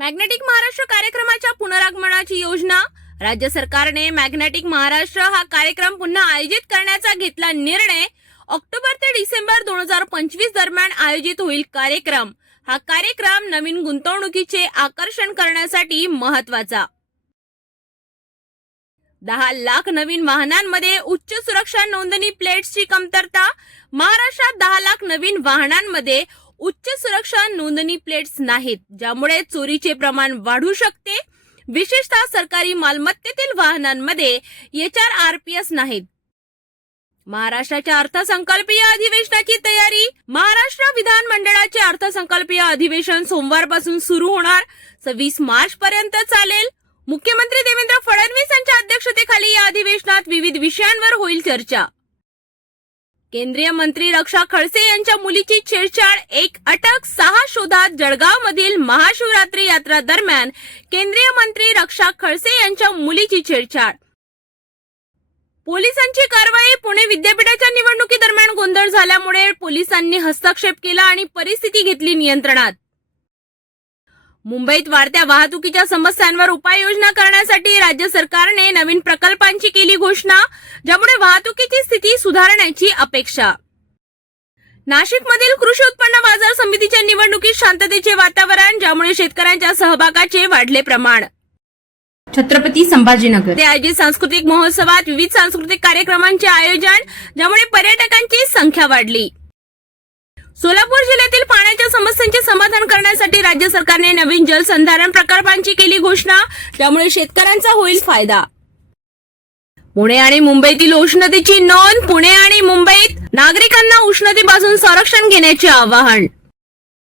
Magnetic Maharashtra कार्यक्रमाच्या पुनरागमनाची योजना। राज्य सरकारने मॅग्नेटिक महाराष्ट्र हा कार्यक्रम पुन्हा आयोजित करण्याचा घेतला निर्णय। ऑक्टोबर ते डिसेंबर 2025 दरम्यान आयोजित होईल कार्यक्रम। हा कार्यक्रम नवीन गुंतवणुकीचे आकर्षण करण्यासाठी महत्त्वाचा। 10 लाख नवीन वाहनांमध्ये उच्च सुरक्षा नोंदणी प्लेट्सची कमतरता। महाराष्ट्रात 10 लाख नवीन वाहनांमध्ये उच्च सुरक्षा नोंदणी प्लेट्स नाहीत, ज्यामुळे चोरीचे प्रमाण वाढू शकते। विशेषतः सरकारी मालमत्तेतील वाहनांमध्ये HRPS नाहीत। महाराष्ट्राच्या अर्थसंकल्पीय अधिवेशनाची तयारी। महाराष्ट्र विधानमंडळाचे अर्थसंकल्पीय अधिवेशन सोमवारपासून सुरू होणार, 26 मार्च पर्यंत चालेल। मुख्यमंत्री देवेंद्र फडणवीस यांच्या अध्यक्षतेखाली या अधिवेशनात विविध विषयांवर होईल चर्चा। केंद्रीय मंत्री रक्षा खडसे यांच्या मुलीची छेडछाड, 1 अटक, 6 शोधात। जळगावमधील महाशिवरात्री यात्रा दरम्यान केंद्रीय मंत्री रक्षा खडसे यांच्या मुलीची छेडछाड। पोलिसांची कारवाई। पुणे विद्यापीठाच्या निवडणुकीदरम्यान गोंधळ झाल्यामुळे पोलिसांनी हस्तक्षेप केला आणि परिस्थिती घेतली नियंत्रणात। मुंबईत वाढत्या वाहतुकीच्या समस्यांवर उपाययोजना करण्यासाठी राज्य सरकारने नवीन प्रकल्पांची केली घोषणा, ज्यामुळे वाहतुकीची स्थिती सुधारण्याची अपेक्षा। नाशिकमधील कृषी उत्पन्न बाजार समितीच्या निवडणुकीत शांततेचे वातावरण, ज्यामुळे शेतकऱ्यांच्या सहभागाचे वाढले प्रमाण। छत्रपती संभाजीनगर ते आयोजित सांस्कृतिक महोत्सवात विविध सांस्कृतिक कार्यक्रमांचे आयोजन, ज्यामुळे पर्यटकांची संख्या वाढली। सोलापूर जिल्ह्यातील पाण्याच्या समस्यांचे समाधान करण्यासाठी राज्य सरकारने नवीन जलसंधारण प्रकल्पांची केली घोषणा, ज्यामुळे शेतकऱ्यांचा होईल फायदा। पुणे आणि मुंबईतील उष्णतेची नोंद। पुणे आणि मुंबईत नागरिकांना उष्णतेपासून संरक्षण घेण्याचे आवाहन।